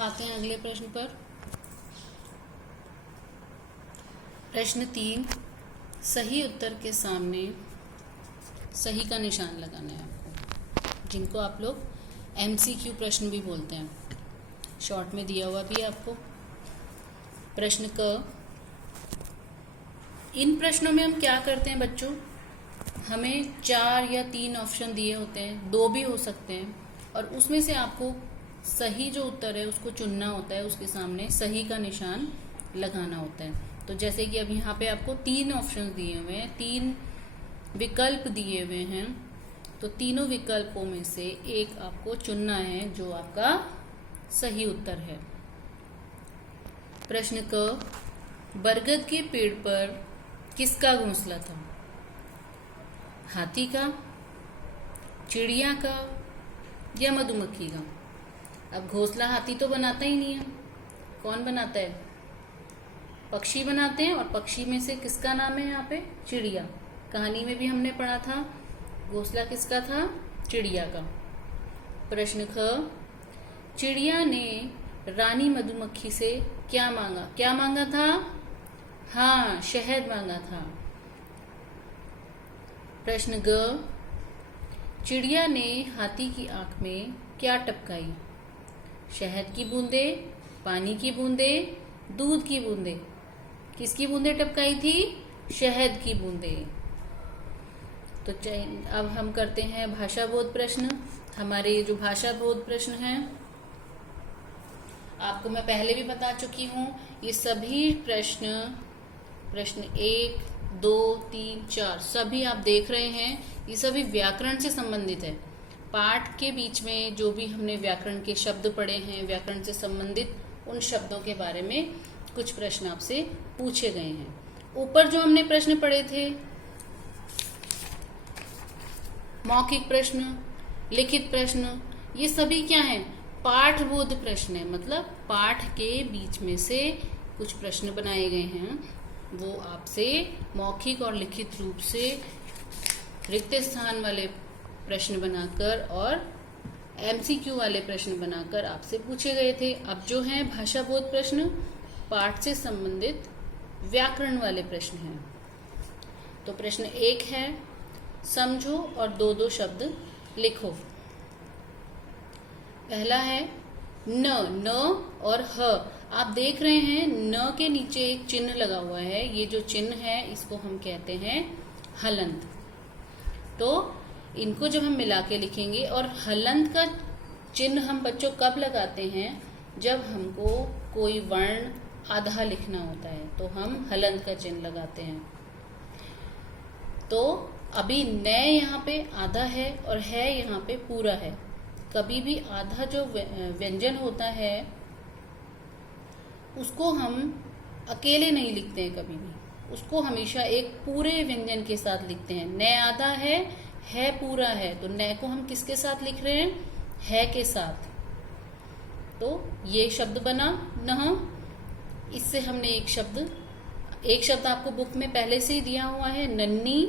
आते हैं अगले प्रश्न पर। प्रश्न 3, सही उत्तर के सामने सही का निशान लगाना है आपको, जिनको आप लोग MCQ प्रश्न भी बोलते हैं। शॉर्ट में दिया हुआ भी है आपको। प्रश्न क, इन प्रश्नों में हम क्या करते हैं बच्चों, हमें 4 या 3 ऑप्शन दिए होते हैं, 2 भी हो सकते हैं, और उसमें से आपको सही जो उत्तर है उसको चुनना होता है, उसके सामने सही का निशान लगाना होता है। तो जैसे कि अब यहाँ पे आपको 3 ऑप्शन दिए हुए हैं, 3 विकल्प दिए हुए हैं, तो तीनों विकल्पों में से एक आपको चुनना है जो आपका सही उत्तर है। प्रश्न क, बरगद के पेड़ पर किसका घोंसला था? हाथी का, चिड़िया का या मधुमक्खी का? अब घोंसला हाथी तो बनाता ही नहीं है, कौन बनाता है? पक्षी बनाते हैं, और पक्षी में से किसका नाम है यहाँ पे? चिड़िया। कहानी में भी हमने पढ़ा था घोंसला किसका था? चिड़िया का। प्रश्न ख, चिड़िया ने रानी मधुमक्खी से क्या मांगा? क्या मांगा था? हाँ, शहद मांगा था। प्रश्न ग, चिड़िया ने हाथी की आंख में क्या टपकाई? शहद की बूंदे, पानी की बूंदे, दूध की बूंदे? किसकी बूंदे टपकाई थी? शहद की बूंदे। तो अब हम करते हैं भाषा बोध प्रश्न। हमारे जो भाषा बोध प्रश्न हैं, आपको मैं पहले भी बता चुकी हूँ, ये सभी प्रश्न 1, 2, 3, 4 सभी आप देख रहे हैं, ये सभी व्याकरण से संबंधित है। पाठ के बीच में जो भी हमने व्याकरण के शब्द पढ़े हैं, व्याकरण से संबंधित उन शब्दों के बारे में कुछ प्रश्न आपसे पूछे गए हैं। ऊपर जो हमने प्रश्न पढ़े थे, मौखिक प्रश्न, लिखित प्रश्न, ये सभी क्या हैं? पाठबोध प्रश्न है। मतलब पाठ के बीच में से कुछ प्रश्न बनाए गए हैं, वो आपसे मौखिक और लिखित रूप से रिक्त स्थान वाले प्रश्न बनाकर और MCQ वाले प्रश्न बनाकर आपसे पूछे गए थे। अब जो हैं भाषा बोध प्रश्न, पाठ से संबंधित व्याकरण वाले प्रश्न हैं। तो प्रश्न 1 है, समझो और 2-2 शब्द लिखो। पहला है न और ह। आप देख रहे हैं न के नीचे एक चिन्ह लगा हुआ है, ये जो चिन्ह है इसको हम कहते हैं हलंत। तो इनको जब हम मिला के लिखेंगे, और हलंत का चिन्ह हम बच्चों कब लगाते हैं? जब हमको कोई वर्ण आधा लिखना होता है तो हम हलंत का चिन्ह लगाते हैं। तो अभी न यहाँ पे आधा है और है यहाँ पे पूरा है। कभी भी आधा जो व्यंजन होता है उसको हम अकेले नहीं लिखते हैं, कभी भी उसको हमेशा एक पूरे व्यंजन के साथ लिखते हैं। न आधा है पूरा है, तो न को हम किसके साथ लिख रहे हैं? है के साथ। तो ये शब्द बना नह। इससे हमने एक शब्द आपको बुक में पहले से ही दिया हुआ है, नन्नी।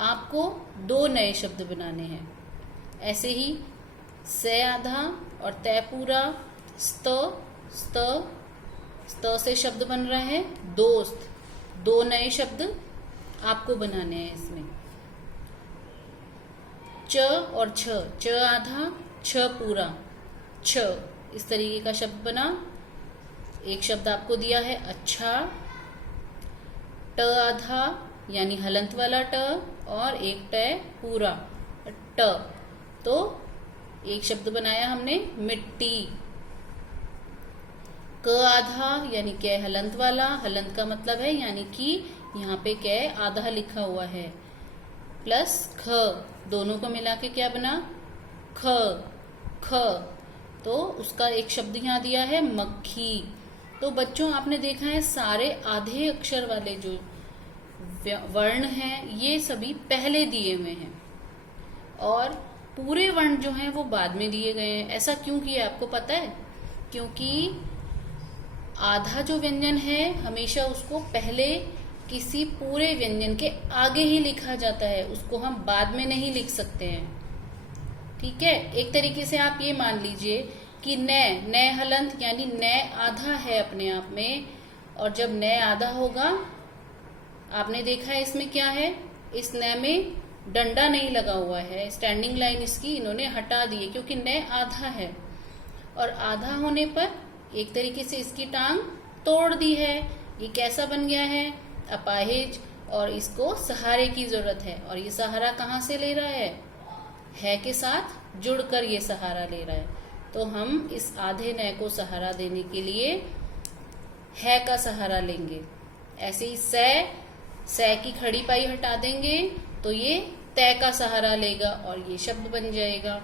आपको 2 नए शब्द बनाने हैं। ऐसे ही से आधा और तय पूरा, स्त से शब्द बन रहा है दोस्त। 2 नए शब्द आपको बनाने हैं इसमें। च और छ आधा, छ पूरा, छ, इस तरीके का शब्द बना। एक शब्द आपको दिया है अच्छा, ट आधा यानी हलंत वाला ट, और एक ट पूरा ट। तो एक शब्द बनाया हमने मिट्टी। क आधा यानी कै हलंत वाला, हलंत का मतलब है यानी कि यहाँ पे कै आधा लिखा हुआ है, प्लस ख, दोनों को मिला के क्या बना? ख। तो उसका एक शब्द यहाँ दिया है मक्खी। तो बच्चों आपने देखा है सारे आधे अक्षर वाले जो वर्ण हैं ये सभी पहले दिए हुए हैं, और पूरे वर्ण जो हैं वो बाद में दिए गए हैं। ऐसा क्यों किया आपको पता है? क्योंकि आधा जो व्यंजन है हमेशा उसको पहले किसी पूरे व्यंजन के आगे ही लिखा जाता है, उसको हम बाद में नहीं लिख सकते हैं। ठीक है, एक तरीके से आप ये मान लीजिए कि न हलंत यानी न आधा है अपने आप में, और जब न आधा होगा, आपने देखा है इसमें क्या है, इस न में डंडा नहीं लगा हुआ है, स्टैंडिंग लाइन इसकी इन्होंने हटा दी है क्योंकि न आधा है, और आधा होने पर एक तरीके से इसकी टांग तोड़ दी है। ये कैसा बन गया है, अपाहिज, और इसको सहारे की जरूरत है, और ये सहारा कहाँ से ले रहा है के साथ जुड़कर ये सहारा ले रहा है। तो हम इस आधे न को सहारा देने के लिए है का सहारा लेंगे। ऐसे ही से की खड़ी पाई हटा देंगे तो ये तय का सहारा लेगा और ये शब्द बन जाएगा।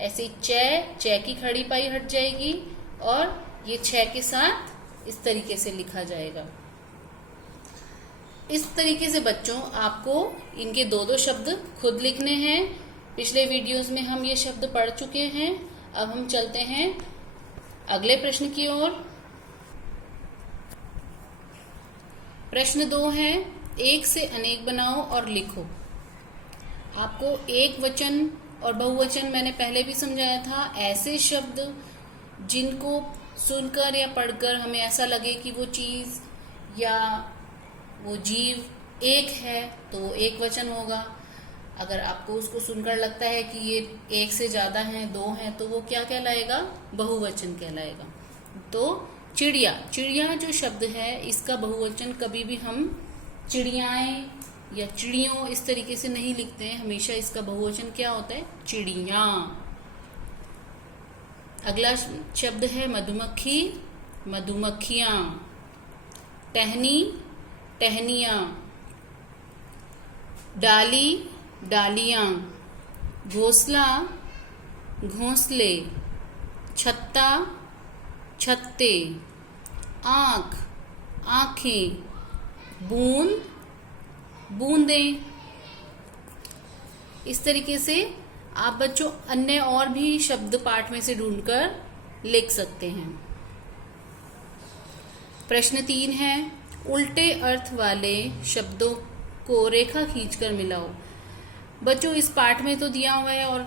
ऐसे ही च की खड़ी पाई हट जाएगी और ये छ के साथ इस तरीके से लिखा जाएगा। इस तरीके से बच्चों आपको इनके दो दो शब्द खुद लिखने हैं। पिछले वीडियोस में हम ये शब्द पढ़ चुके हैं। अब हम चलते हैं अगले प्रश्न की ओर। प्रश्न 2 है, एक से अनेक बनाओ और लिखो। आपको एक वचन और बहुवचन मैंने पहले भी समझाया था। ऐसे शब्द जिनको सुनकर या पढ़कर हमें ऐसा लगे कि वो चीज या वो जीव एक है तो वो एक वचन होगा। अगर आपको उसको सुनकर लगता है कि ये एक से ज्यादा हैं, दो हैं, तो वो क्या कहलाएगा, बहुवचन कहलाएगा। तो चिड़िया, चिड़िया जो शब्द है इसका बहुवचन कभी भी हम चिड़ियाएं या चिड़ियों इस तरीके से नहीं लिखते हैं। हमेशा इसका बहुवचन क्या होता है, चिड़िया। अगला शब्द है मधुमक्खी, मधुमक्खियां। टहनी, टहनियां। डाली, डालियां। घोंसला, घोंसले। छत्ता, छत्ते। आंख, आंखें। बूंद, बूंदें। इस तरीके से आप बच्चों अन्य और भी शब्द पाठ में से ढूंढकर लिख सकते हैं। प्रश्न 3 है, उल्टे अर्थ वाले शब्दों को रेखा खींचकर मिलाओ। बच्चों इस पाठ में तो दिया हुआ है और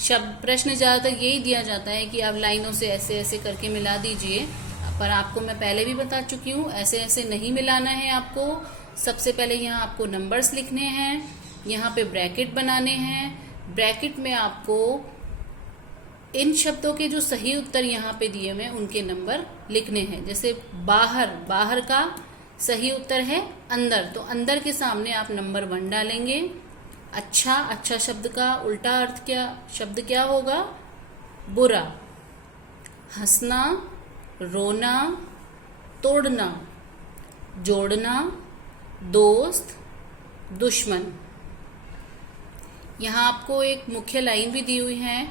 शब्द प्रश्न ज्यादातर यही दिया जाता है कि आप लाइनों से ऐसे ऐसे करके मिला दीजिए, पर आपको मैं पहले भी बता चुकी हूँ ऐसे ऐसे नहीं मिलाना है। आपको सबसे पहले यहाँ आपको नंबर्स लिखने हैं, यहाँ पे ब्रैकेट बनाने हैं। ब्रैकेट में आपको इन शब्दों के जो सही उत्तर यहाँ पे दिए हुए हैं उनके नंबर लिखने हैं। जैसे बाहर, बाहर का सही उत्तर है अंदर, तो अंदर के सामने आप नंबर 1 डालेंगे। अच्छा, अच्छा शब्द का उल्टा अर्थ क्या, शब्द क्या होगा, बुरा। हंसना, रोना, तोड़ना। जोड़ना, दोस्त, दुश्मन। यहाँ आपको एक मुख्य लाइन भी दी हुई है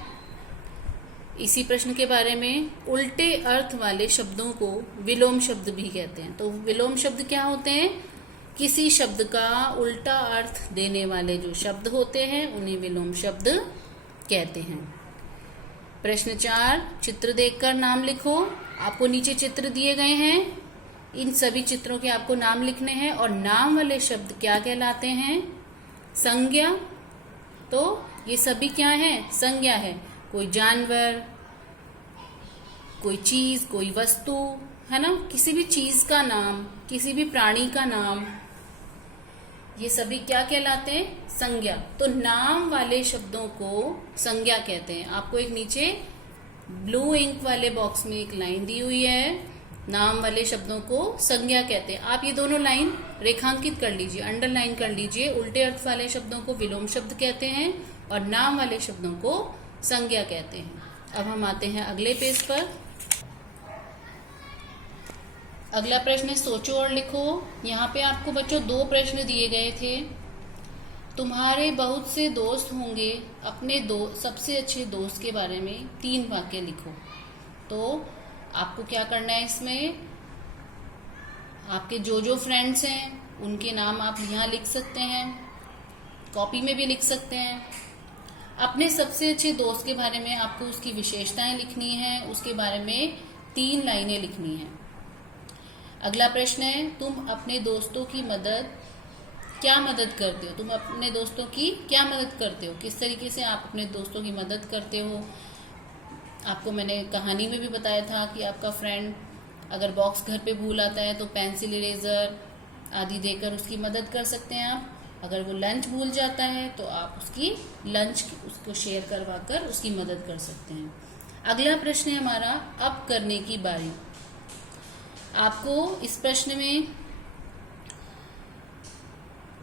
इसी प्रश्न के बारे में। उल्टे अर्थ वाले शब्दों को विलोम शब्द भी कहते हैं। तो विलोम शब्द क्या होते हैं, किसी शब्द का उल्टा अर्थ देने वाले जो शब्द होते हैं उन्हें विलोम शब्द कहते हैं। प्रश्न 4, चित्र देखकर नाम लिखो। आपको नीचे चित्र दिए गए हैं, इन सभी चित्रों के आपको नाम लिखने हैं। और नाम वाले शब्द क्या कहलाते हैं, संज्ञा। तो ये सभी क्या है, संज्ञा है। कोई जानवर, कोई चीज, कोई वस्तु, है ना, किसी भी चीज का नाम, किसी भी प्राणी का नाम, ये सभी क्या कहलाते हैं, संज्ञा। तो नाम वाले शब्दों को संज्ञा कहते हैं। आपको एक नीचे ब्लू इंक वाले बॉक्स में एक लाइन दी हुई है, नाम वाले शब्दों को संज्ञा कहते हैं। आप ये दोनों लाइन रेखांकित कर लीजिए, अंडरलाइन कर लीजिए। उल्टे अर्थ वाले शब्दों को विलोम शब्द कहते हैं और नाम वाले शब्दों को संज्ञा कहते हैं। अब हम आते हैं अगले पेज पर। अगला प्रश्न है, सोचो और लिखो। यहाँ पे आपको बच्चों 2 प्रश्न दिए गए थे। तुम्हारे बहुत से दोस्त होंगे, अपने सबसे अच्छे दोस्त के बारे में 3 वाक्य लिखो। तो आपको क्या करना है, इसमें आपके जो जो फ्रेंड्स हैं उनके नाम आप यहाँ लिख सकते हैं, कॉपी में भी लिख सकते हैं। अपने सबसे अच्छे दोस्त के बारे में आपको उसकी विशेषताएं लिखनी है, उसके बारे में 3 लाइनें लिखनी है। अगला प्रश्न है, तुम अपने दोस्तों की क्या मदद करते हो। तुम अपने दोस्तों की क्या मदद करते हो, किस तरीके से आप अपने दोस्तों की मदद करते हो। आपको मैंने कहानी में भी बताया था कि आपका फ्रेंड अगर बॉक्स घर पे भूल आता है तो पेंसिल, इरेजर आदि देकर उसकी मदद कर सकते हैं आप। अगर वो लंच भूल जाता है तो आप उसकी लंच उसको शेयर करवा कर उसकी मदद कर सकते हैं। अगला प्रश्न है हमारा, अब करने की बारी। आपको इस प्रश्न में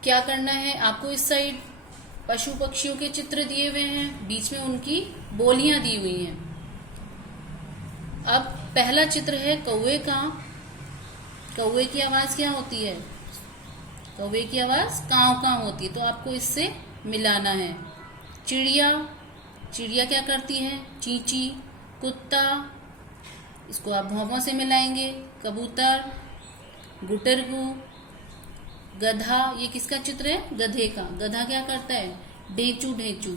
क्या करना है, आपको इस साइड पशु पक्षियों के चित्र दिए हुए हैं, बीच में उनकी बोलियां दी हुई हैं। अब पहला चित्र है कौवे का। कौवे की आवाज क्या होती है? कौवे की आवाज काव काव होती है, तो आपको इससे मिलाना है। चिड़िया, चिड़िया क्या करती है? चींची। कुत्ता, इसको आप भौंभों से मिलाएंगे। कबूतर, गुटरगू। गधा, ये किसका चित्र है? गधे का। गधा क्या करता है? ढेंचू ढेंचू।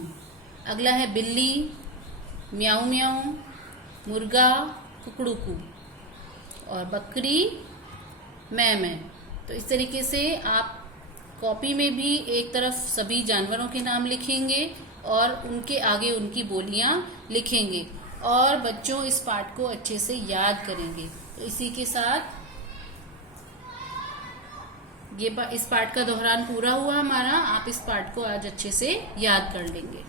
अगला है बिल्ली, म्याऊ म्याऊ। मुर्गा, कुकड़ुकू। और बकरी, मैं मैं। तो इस तरीके से आप कॉपी में भी एक तरफ सभी जानवरों के नाम लिखेंगे और उनके आगे उनकी बोलियां लिखेंगे और बच्चों इस पाठ को अच्छे से याद करेंगे। तो इसी के साथ इस पाठ का दोहरान पूरा हुआ हमारा। आप इस पाठ को आज अच्छे से याद कर लेंगे।